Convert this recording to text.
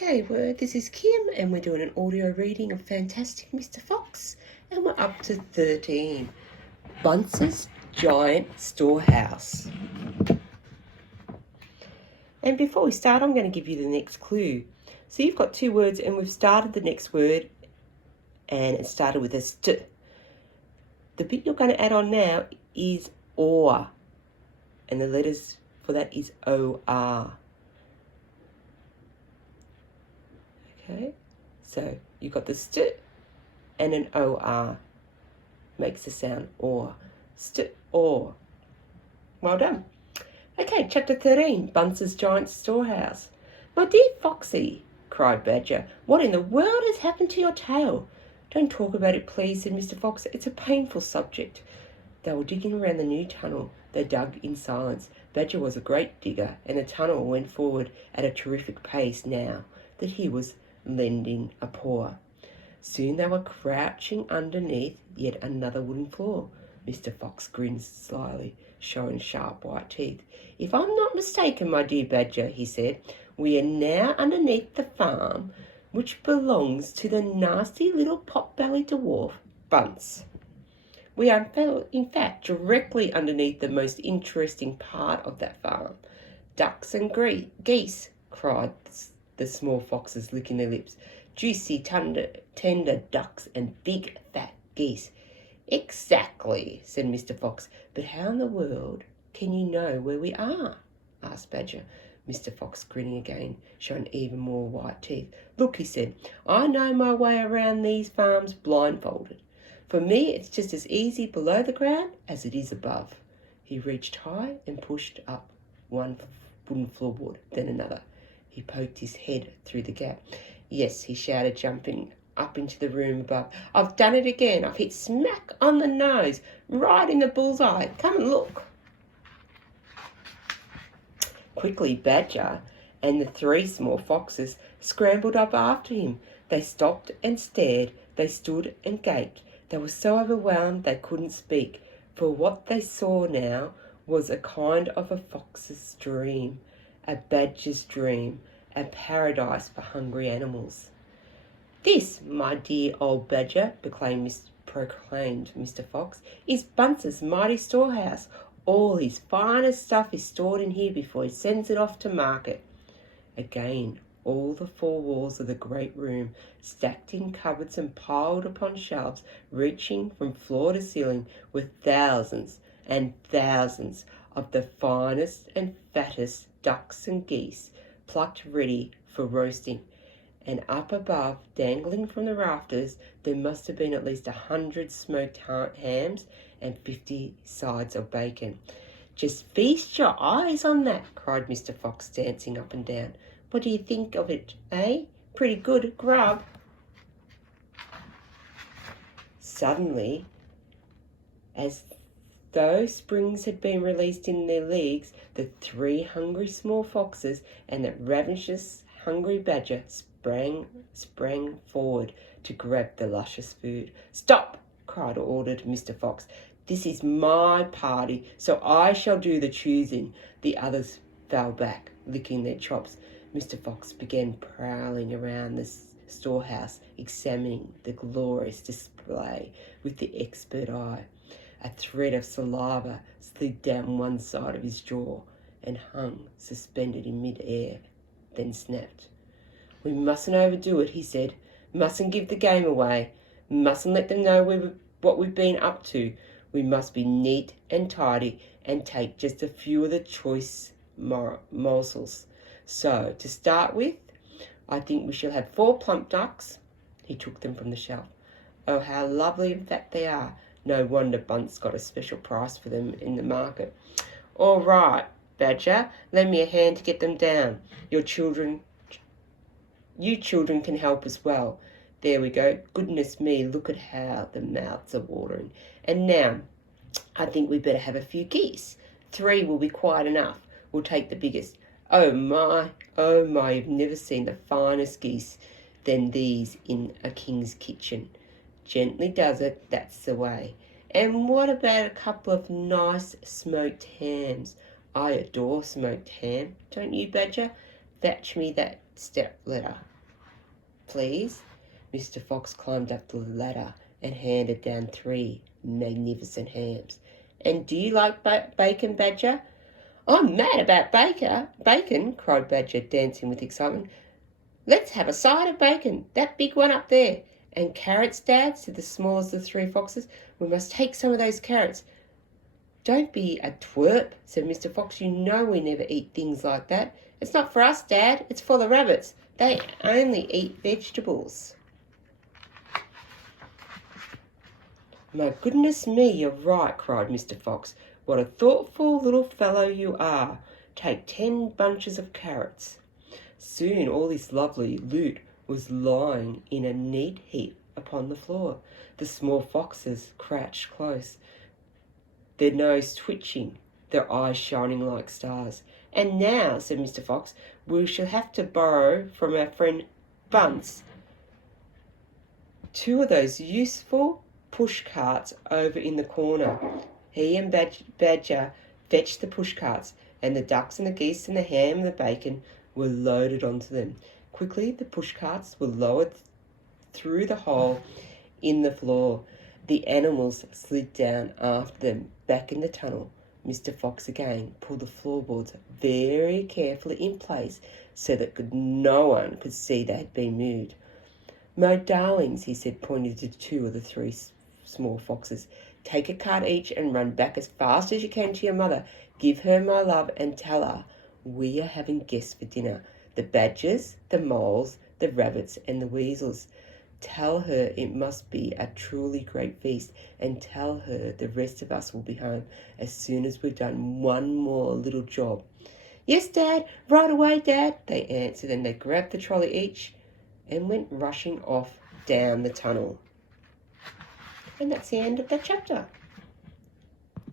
Okay, well, this is Kim, and we're doing an audio reading of Fantastic Mr. Fox, and we're up to 13. Bunce's Giant Storehouse. And before we start, I'm going to give you the next clue. So you've got two words, and we've started the next word, and it started with a st. The bit you're going to add on now is or, and the letters for that is O-R. Okay, so you've got the st and an O-R. Makes the sound or. St, or. Well done. Okay, chapter 13, Bunce's Giant Storehouse. My dear Foxy, cried Badger, what in the world has happened to your tail? Don't talk about it, please, said Mr. Fox. It's a painful subject. They were digging around the new tunnel. They dug in silence. Badger was a great digger, and the tunnel went forward at a terrific pace now that he was lending a paw. Soon they were crouching underneath yet another wooden floor. Mr. Fox grinned slyly, showing sharp white teeth. If I'm not mistaken, my dear Badger, he said, we are now underneath the farm which belongs to the nasty little pot-bellied dwarf, Bunce. We are, in fact, directly underneath the most interesting part of that farm. Ducks and geese, cried the small foxes, licking their lips. Juicy, tender ducks and big, fat geese. Exactly, said Mr. Fox. But how in the world can you know where we are? Asked Badger. Mr. Fox grinning again, showing even more white teeth. Look, he said, I know my way around these farms blindfolded. For me, it's just as easy below the ground as it is above. He reached high and pushed up one wooden floorboard, then another. He poked his head through the gap. Yes, he shouted, jumping up into the room above. I've done it again. I've hit smack on the nose, right in the bullseye. Come and look. Quickly, Badger and the three small foxes scrambled up after him. They stopped and stared. They stood and gaped. They were so overwhelmed they couldn't speak, for what they saw now was a kind of a fox's dream, a badger's dream, a paradise for hungry animals. This, my dear old Badger, proclaimed Mr. Fox, is Bunce's mighty storehouse. All his finest stuff is stored in here before he sends it off to market. Again, all the four walls of the great room, stacked in cupboards and piled upon shelves, reaching from floor to ceiling, with thousands and thousands of the finest and fattest ducks and geese, plucked ready for roasting. And up above, dangling from the rafters, there must have been at least 100 smoked hams and 50 sides of bacon. Just feast your eyes on that, cried Mr. Fox, dancing up and down. What do you think of it, eh? Pretty good grub. Suddenly, as though springs had been released in their legs, the three hungry small foxes and the ravenous hungry Badger sprang forward to grab the luscious food. Stop, ordered Mr. Fox. This is my party, so I shall do the choosing. The others fell back, licking their chops. Mr. Fox began prowling around the storehouse, examining the glorious display with the expert eye. A thread of saliva slid down one side of his jaw and hung suspended in mid-air, then snapped. We mustn't overdo it, he said. Mustn't give the game away. Mustn't let them know what we've been up to. We must be neat and tidy and take just a few of the choice morsels. So, to start with, I think we shall have 4 plump ducks. He took them from the shelf. Oh, how lovely and fat they are. No wonder Bunce got a special price for them in the market. All right, Badger, lend me a hand to get them down. You children can help as well. There we go. Goodness me, look at how the mouths are watering. And now, I think we better have a few geese. 3 will be quite enough. We'll take the biggest. Oh my, you've never seen the finest geese than these in a king's kitchen. Gently does it, that's the way. And what about a couple of nice smoked hams? I adore smoked ham, don't you, Badger? fetch me that step ladder, please. Mr. Fox climbed up the ladder and handed down 3 magnificent hams. And do you like bacon, Badger? I'm mad about bacon, cried Badger, dancing with excitement. Let's have a side of bacon, that big one up there. And carrots, Dad, said the smallest of the 3 foxes. We must take some of those carrots. Don't be a twerp, said Mr. Fox. You know we never eat things like that. It's not for us, Dad. It's for the rabbits. They only eat vegetables. My goodness me, you're right, cried Mr. Fox. What a thoughtful little fellow you are. Take 10 bunches of carrots. Soon all this lovely loot was lying in a neat heap upon the floor. The small foxes crouched close, their nose twitching, their eyes shining like stars. And now, said Mr. Fox, we shall have to borrow from our friend Bunce 2 of those useful push carts over in the corner. He and Badger fetched the push carts, and the ducks and the geese and the ham and the bacon were loaded onto them. Quickly, the push carts were lowered through the hole in the floor. The animals slid down after them back in the tunnel. Mr. Fox again pulled the floorboards very carefully in place so that no one could see they had been moved. My darlings, he said, pointing to 2 of the 3 small foxes, take a cart each and run back as fast as you can to your mother. Give her my love and tell her we are having guests for dinner. The badgers, the moles, the rabbits and the weasels. Tell her it must be a truly great feast, and tell her the rest of us will be home as soon as we've done one more little job. Yes, Dad, right away, Dad, they answered, and they grabbed the trolley each and went rushing off down the tunnel. And that's the end of that chapter.